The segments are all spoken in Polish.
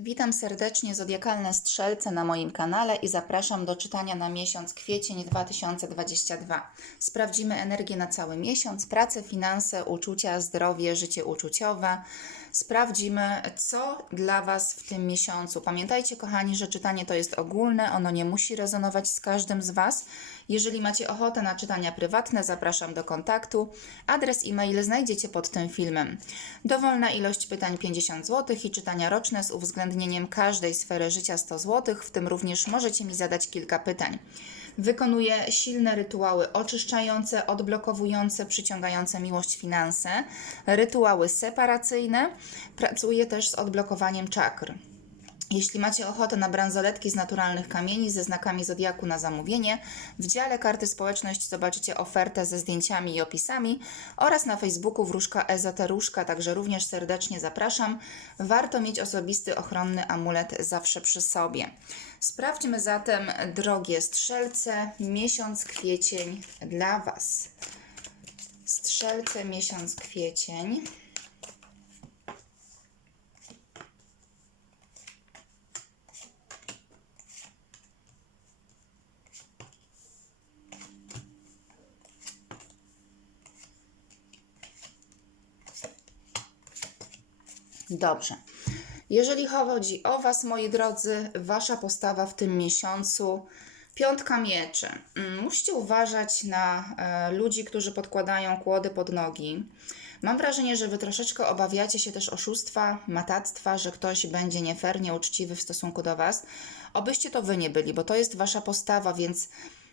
Witam serdecznie Zodiakalne Strzelce na moim kanale i zapraszam do czytania na miesiąc kwiecień 2022. Sprawdzimy energię na cały miesiąc, pracę, finanse, uczucia, zdrowie, życie uczuciowe. Sprawdzimy, co dla Was w tym miesiącu. Pamiętajcie, kochani, że czytanie to jest ogólne, ono nie musi rezonować z każdym z Was. Jeżeli macie ochotę na czytania prywatne, zapraszam do kontaktu. Adres e-mail znajdziecie pod tym filmem. Dowolna ilość pytań 50 zł i czytania roczne z uwzględnieniem każdej sfery życia 100 zł, w tym również możecie mi zadać kilka pytań. Wykonuję silne rytuały oczyszczające, odblokowujące, przyciągające miłość, finanse, rytuały separacyjne. Pracuję też z odblokowaniem czakr. Jeśli macie ochotę na bransoletki z naturalnych kamieni ze znakami zodiaku na zamówienie, w dziale karty społeczność zobaczycie ofertę ze zdjęciami i opisami oraz na Facebooku Wróżka Ezoteruszka, także również serdecznie zapraszam. Warto mieć osobisty ochronny amulet zawsze przy sobie. Sprawdźmy zatem, drogie strzelce, miesiąc kwiecień dla Was. Strzelce, miesiąc kwiecień. Dobrze. Jeżeli chodzi o Was, moi drodzy, Wasza postawa w tym miesiącu, piątka mieczy. Mm, Musicie uważać na e, ludzi, którzy podkładają kłody pod nogi. Mam wrażenie, że Wy troszeczkę obawiacie się też oszustwa, matactwa, że ktoś będzie nie fair, nieuczciwy w stosunku do Was. Obyście to Wy nie byli, bo to jest Wasza postawa, więc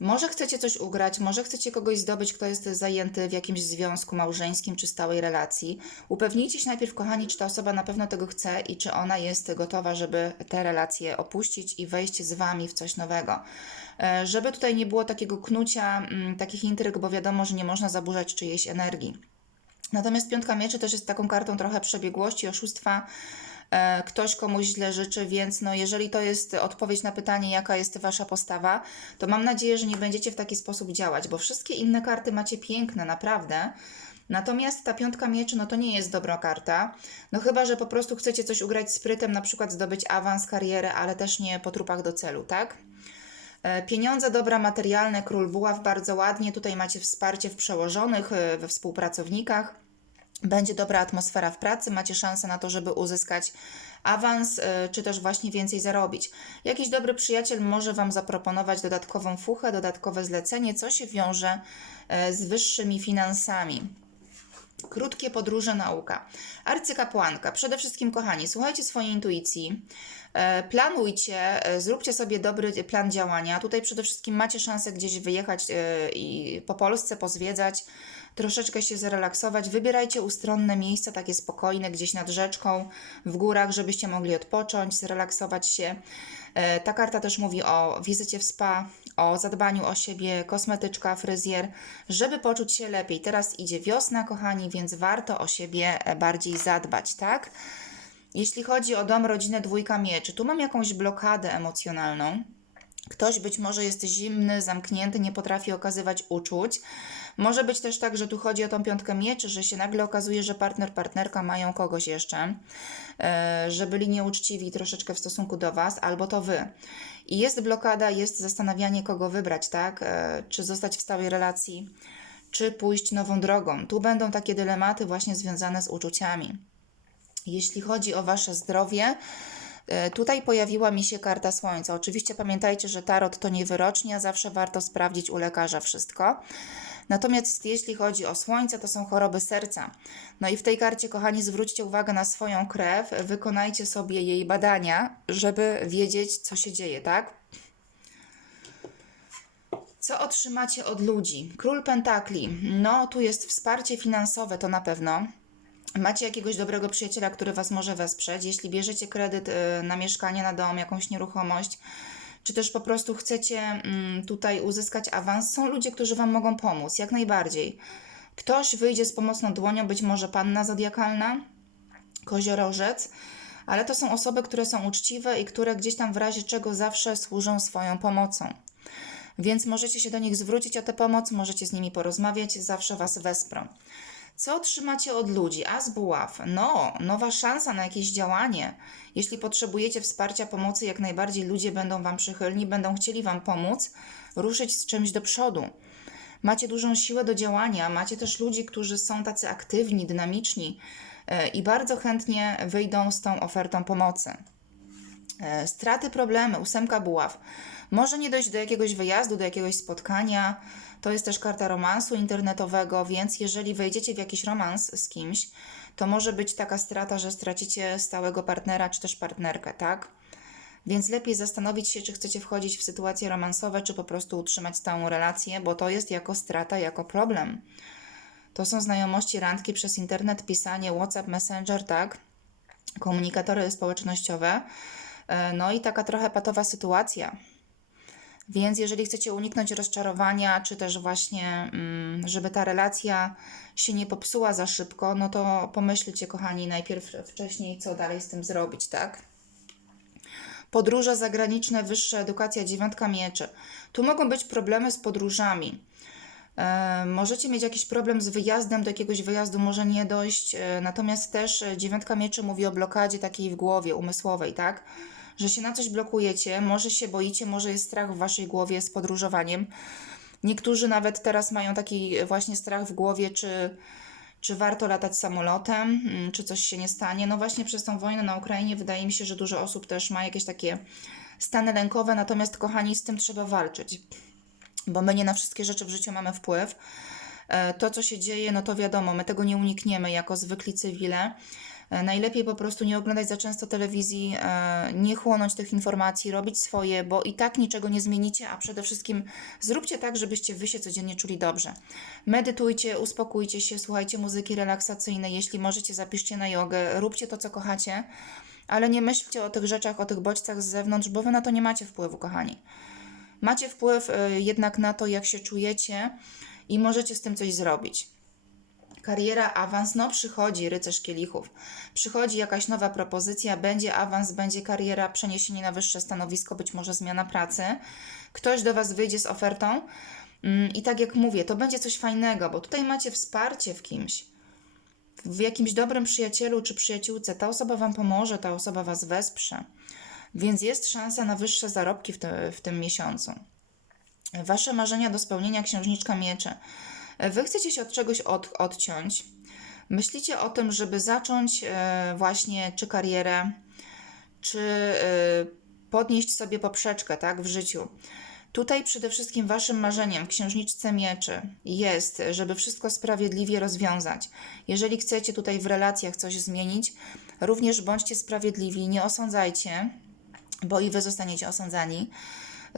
może chcecie coś ugrać, może chcecie kogoś zdobyć, kto jest zajęty w jakimś związku małżeńskim czy stałej relacji. Upewnijcie się najpierw, kochani, czy ta osoba na pewno tego chce i czy ona jest gotowa, żeby te relacje opuścić i wejść z wami w coś nowego. E, Żeby tutaj nie było takiego knucia, mm, takich intryg, bo wiadomo, że nie można zaburzać czyjejś energii. Natomiast piątka mieczy też jest taką kartą trochę przebiegłości, oszustwa. E, Ktoś komuś źle życzy, więc no jeżeli to jest odpowiedź na pytanie, jaka jest Wasza postawa, to mam nadzieję, że nie będziecie w taki sposób działać, bo wszystkie inne karty macie piękne, naprawdę. Natomiast ta piątka mieczy, no to nie jest dobra karta. No chyba, że po prostu chcecie coś ugrać sprytem, na przykład zdobyć awans, karierę, ale też nie po trupach do celu, tak? E, Pieniądze, dobra materialne, król buław, bardzo ładnie. Tutaj macie wsparcie w przełożonych, e, we współpracownikach. Będzie dobra atmosfera w pracy, macie szansę na to, żeby uzyskać awans, e, czy też właśnie więcej zarobić. Jakiś dobry przyjaciel może Wam zaproponować dodatkową fuchę, dodatkowe zlecenie, co się wiąże e, z wyższymi finansami. Krótkie podróże, nauka. Arcykapłanka. Przede wszystkim, kochani, słuchajcie swojej intuicji, e, planujcie, e, zróbcie sobie dobry plan działania. Tutaj przede wszystkim macie szansę gdzieś wyjechać e, i po Polsce pozwiedzać, troszeczkę się zrelaksować. Wybierajcie ustronne miejsca, takie spokojne, gdzieś nad rzeczką, w górach, żebyście mogli odpocząć, zrelaksować się. Ta karta też mówi o wizycie w spa, o zadbaniu o siebie, kosmetyczka, fryzjer, żeby poczuć się lepiej. Teraz idzie wiosna, kochani, więc warto o siebie e, bardziej zadbać, tak? Jeśli chodzi o dom, rodzinę, dwójka mieczy, tu mam jakąś blokadę emocjonalną. Ktoś być może jest zimny, zamknięty, nie potrafi okazywać uczuć. Może być też tak, że tu chodzi o tą piątkę mieczy, że się nagle okazuje, że partner, partnerka mają kogoś jeszcze, e, że byli nieuczciwi troszeczkę w stosunku do Was, albo to Wy. I jest blokada, jest zastanawianie, kogo wybrać, tak? E, Czy zostać w stałej relacji, czy pójść nową drogą. Tu będą takie dylematy właśnie związane z uczuciami. Jeśli chodzi o Wasze zdrowie, e, tutaj pojawiła mi się karta Słońca. Oczywiście pamiętajcie, że tarot to nie wyrocznia, zawsze warto sprawdzić u lekarza wszystko. Natomiast jeśli chodzi o Słońce, to są choroby serca. No i w tej karcie, kochani, zwróćcie uwagę na swoją krew, wykonajcie sobie jej badania, żeby wiedzieć, co się dzieje, tak? Co otrzymacie od ludzi? Król Pentakli. No, tu jest wsparcie finansowe, to na pewno. Macie jakiegoś dobrego przyjaciela, który Was może wesprzeć. Jeśli bierzecie kredyt y, na mieszkanie, na dom, jakąś nieruchomość, czy też po prostu chcecie mm, tutaj uzyskać awans, są ludzie, którzy Wam mogą pomóc, jak najbardziej. Ktoś wyjdzie z pomocną dłonią, być może panna zodiakalna, koziorożec, ale to są osoby, które są uczciwe i które gdzieś tam w razie czego zawsze służą swoją pomocą. Więc możecie się do nich zwrócić o tę pomoc, możecie z nimi porozmawiać, zawsze Was wesprą. Co otrzymacie od ludzi? A z buław. No, nowa szansa na jakieś działanie. Jeśli potrzebujecie wsparcia, pomocy, jak najbardziej ludzie będą Wam przychylni, będą chcieli Wam pomóc, ruszyć z czymś do przodu. Macie dużą siłę do działania, macie też ludzi, którzy są tacy aktywni, dynamiczni e, i bardzo chętnie wyjdą z tą ofertą pomocy. E, Straty, problemy, ósemka buław. Może nie dojść do jakiegoś wyjazdu, do jakiegoś spotkania. To jest też karta romansu internetowego, więc jeżeli wejdziecie w jakiś romans z kimś, to może być taka strata, że stracicie stałego partnera czy też partnerkę, tak? Więc lepiej zastanowić się, czy chcecie wchodzić w sytuacje romansowe, czy po prostu utrzymać stałą relację, bo to jest jako strata, jako problem. To są znajomości, randki przez internet, pisanie, WhatsApp, Messenger, tak? Komunikatory społecznościowe. E, No i taka trochę patowa sytuacja. Więc jeżeli chcecie uniknąć rozczarowania, czy też właśnie, mm, żeby ta relacja się nie popsuła za szybko, no to pomyślcie, kochani, najpierw wcześniej, co dalej z tym zrobić, tak? Podróże zagraniczne, wyższa edukacja, dziewiątka mieczy. Tu mogą być problemy z podróżami. E, Możecie mieć jakiś problem z wyjazdem, do jakiegoś wyjazdu może nie dojść, e, natomiast też dziewiątka mieczy mówi o blokadzie takiej w głowie, umysłowej, tak? Że się na coś blokujecie, może się boicie, może jest strach w waszej głowie z podróżowaniem. Niektórzy nawet teraz mają taki właśnie strach w głowie, czy, czy warto latać samolotem, mm, czy coś się nie stanie. No właśnie przez tą wojnę na Ukrainie wydaje mi się, że dużo osób też ma jakieś takie stany lękowe, natomiast kochani, z tym trzeba walczyć bo my nie na wszystkie rzeczy w życiu mamy wpływ. E, To, co się dzieje, no to wiadomo, my tego nie unikniemy jako zwykli cywile. E, Najlepiej po prostu nie oglądać za często telewizji, e, nie chłonąć tych informacji, robić swoje, bo i tak niczego nie zmienicie, a przede wszystkim zróbcie tak, żebyście wy się codziennie czuli dobrze. Medytujcie, uspokójcie się, słuchajcie muzyki relaksacyjnej, jeśli możecie, zapiszcie na jogę, róbcie to, co kochacie, ale nie myślcie o tych rzeczach, o tych bodźcach z zewnątrz, bo wy na to nie macie wpływu, kochani. Macie wpływ y, jednak na to, jak się czujecie i możecie z tym coś zrobić. Kariera, awans, no przychodzi rycerz kielichów. Przychodzi jakaś nowa propozycja, będzie awans, będzie kariera, przeniesienie na wyższe stanowisko, być może zmiana pracy. Ktoś do Was wyjdzie z ofertą mm, i tak jak mówię, to będzie coś fajnego, bo tutaj macie wsparcie w kimś. W jakimś dobrym przyjacielu czy przyjaciółce. Ta osoba Wam pomoże, ta osoba Was wesprze. Więc jest szansa na wyższe zarobki w, te, w tym miesiącu. Wasze marzenia do spełnienia księżniczka miecze. Wy chcecie się od czegoś od, odciąć. Myślicie o tym, żeby zacząć e, właśnie czy karierę, czy e, podnieść sobie poprzeczkę tak, w życiu. Tutaj przede wszystkim waszym marzeniem w księżniczce mieczy jest, żeby wszystko sprawiedliwie rozwiązać. Jeżeli chcecie tutaj w relacjach coś zmienić, również bądźcie sprawiedliwi, nie osądzajcie, bo i wy zostaniecie osądzani.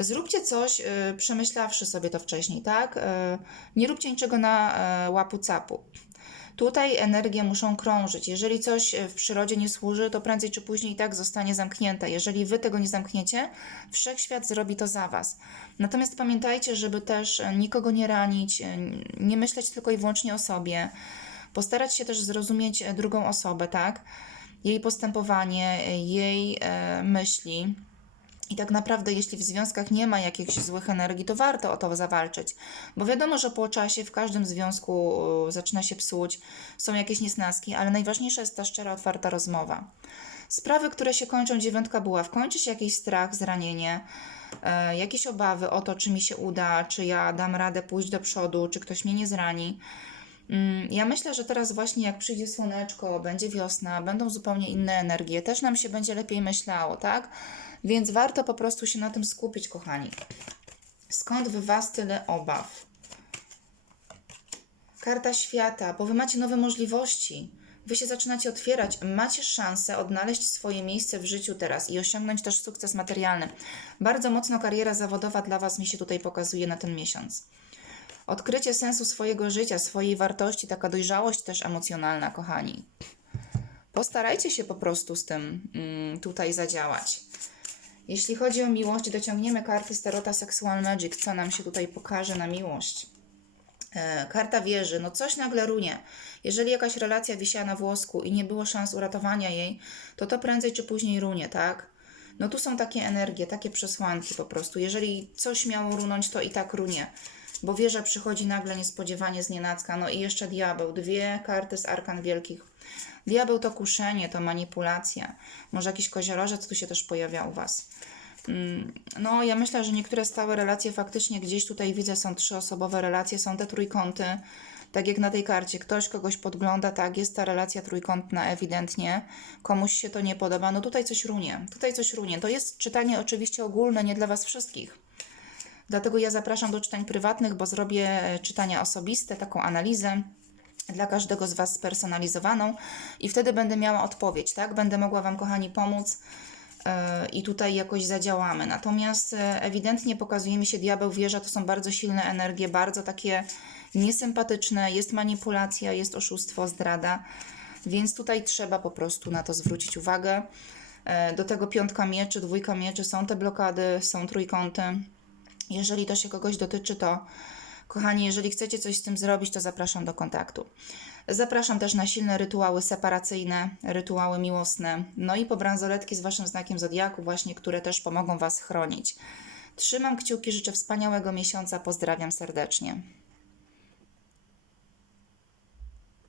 Zróbcie coś, y, przemyślawszy sobie to wcześniej, tak? Y, nie róbcie niczego na y, łapu capu. Tutaj energie muszą krążyć. Jeżeli coś w przyrodzie nie służy, to prędzej czy później i tak zostanie zamknięte. Jeżeli wy tego nie zamkniecie, wszechświat zrobi to za was. Natomiast pamiętajcie, żeby też nikogo nie ranić, nie myśleć tylko i wyłącznie o sobie. Postarać się też zrozumieć drugą osobę, tak? Jej postępowanie, jej e, myśli. I tak naprawdę, jeśli w związkach nie ma jakichś złych energii, to warto o to zawalczyć. Bo wiadomo, że po czasie w każdym związku e, zaczyna się psuć, są jakieś niesnaski, ale najważniejsza jest ta szczera, otwarta rozmowa. Sprawy, które się kończą, dziewiątka buław, kończy się jakiś strach, zranienie, e, jakieś obawy o to, czy mi się uda, czy ja dam radę pójść do przodu, czy ktoś mnie nie zrani. Mm, Ja myślę, że teraz właśnie jak przyjdzie słoneczko, będzie wiosna, będą zupełnie inne energie, też nam się będzie lepiej myślało, tak? Więc warto po prostu się na tym skupić, kochani. Skąd w Was tyle obaw? Karta świata, bo Wy macie nowe możliwości. Wy się zaczynacie otwierać, macie szansę odnaleźć swoje miejsce w życiu teraz i osiągnąć też sukces materialny. Bardzo mocno kariera zawodowa dla Was mi się tutaj pokazuje na ten miesiąc odkrycie sensu swojego życia, swojej wartości, taka dojrzałość też emocjonalna, kochani. Postarajcie się po prostu z tym mm, tutaj zadziałać. Jeśli chodzi o miłość, dociągniemy karty Starota Sexual Magic, co nam się tutaj pokaże na miłość. E, Karta wieży, no coś nagle runie. Jeżeli jakaś relacja wisiała na włosku i nie było szans uratowania jej, to to prędzej czy później runie, tak? No tu są takie energie, takie przesłanki po prostu. Jeżeli coś miało runąć, to i tak runie. bo wieża przychodzi nagle, niespodziewanie, z nienacka. No i jeszcze diabeł, dwie karty z arkan wielkich. Diabeł to kuszenie, to manipulacja. Może jakiś koziorożec tu się też pojawia u Was. Mm, No, ja myślę, że niektóre stałe relacje faktycznie gdzieś tutaj widzę, są trzyosobowe relacje, są te trójkąty. Tak jak na tej karcie, ktoś kogoś podgląda, tak, jest ta relacja trójkątna ewidentnie, komuś się to nie podoba, no tutaj coś runie, tutaj coś runie. To jest czytanie oczywiście ogólne, nie dla Was wszystkich. Dlatego ja zapraszam do czytań prywatnych, bo zrobię czytania osobiste, taką analizę dla każdego z Was spersonalizowaną i wtedy będę miała odpowiedź, tak? Będę mogła Wam, kochani, pomóc e, i tutaj jakoś zadziałamy. Natomiast e, ewidentnie pokazuje mi się diabeł, wieża, to są bardzo silne energie, bardzo takie niesympatyczne, jest manipulacja, jest oszustwo, zdrada, więc tutaj trzeba po prostu na to zwrócić uwagę. E, Do tego piątka mieczy, dwójka mieczy, są te blokady, są trójkąty. Jeżeli to się kogoś dotyczy, to kochani, jeżeli chcecie coś z tym zrobić, to zapraszam do kontaktu. Zapraszam też na silne rytuały separacyjne, rytuały miłosne, no i po bransoletki z Waszym znakiem Zodiaku właśnie, które też pomogą Was chronić. Trzymam kciuki, życzę wspaniałego miesiąca, pozdrawiam serdecznie.